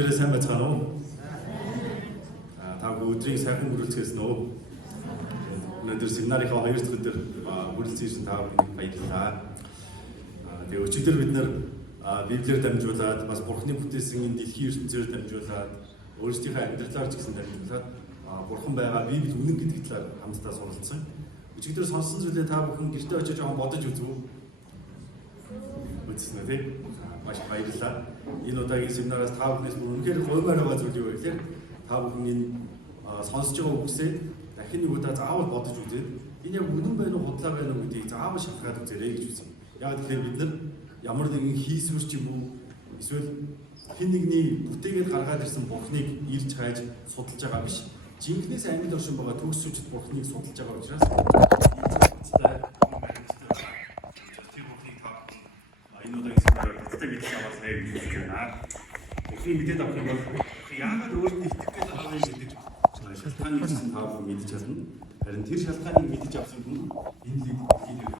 오늘의 сайн байцгаана уу? Та өдрийн сайхан хүрэлцгээсэн үү? Өнөөдөр семинарынхаа 2 дахь өдөр хүрэлцсэн та бүхэнд баярлалаа. Тэгээ өчигдөр бид нэр Библиэр дамжуулаад бас Бурхны бүтээсэн энэ дэлхийн ертөнцөөр дамжуулаад өөрсдийнхөө амьдралаар ч гэсэн дамжуулаад Бурхан байгаа Библи үнэн гэдэг талаар хамтдаа суралцсан. Өчигдөр сонссон зүйлээ та бүхэн гэртээ очиж жоохон бодож үзв үү? Үзсэн үү те? Маш баярлалаа. Энэ удаагийн семинараас та бүхнээс үнэхээр гоймоор байгаа зүйл юу вэ гэхээр та бүхэн энэ сонсож байгаа үгсээ дахин нэг удаа заавал бодож үзээд энэ яг үнэн байна уу худлаа байна уу гэдгийг заавал шалгаад үзээрэй гэж үзье. Яг тэгэхээр бид нар ямар нэгэн хийсвэр ч юм уу эсвэл хэн нэгний бүтээгээд гаргаад ирсэн Бурхныг ирж хайж судалж байгаа биш. Жинхнээс амьд оршин байгаа төгс сүнчд Бурхныг судалж байгаа учраас энэ удаагийн семинараар бүгдээ бид аваад найр гэж байна. Эхний мэдээд авах юм бол яагаад өөртөө итгэх гэж байгаа юм гэдэг шалтгааныг та бүхэн мэдж чадна. Харин тэр шалтгааныг мэдж авсан хүн энэ лиг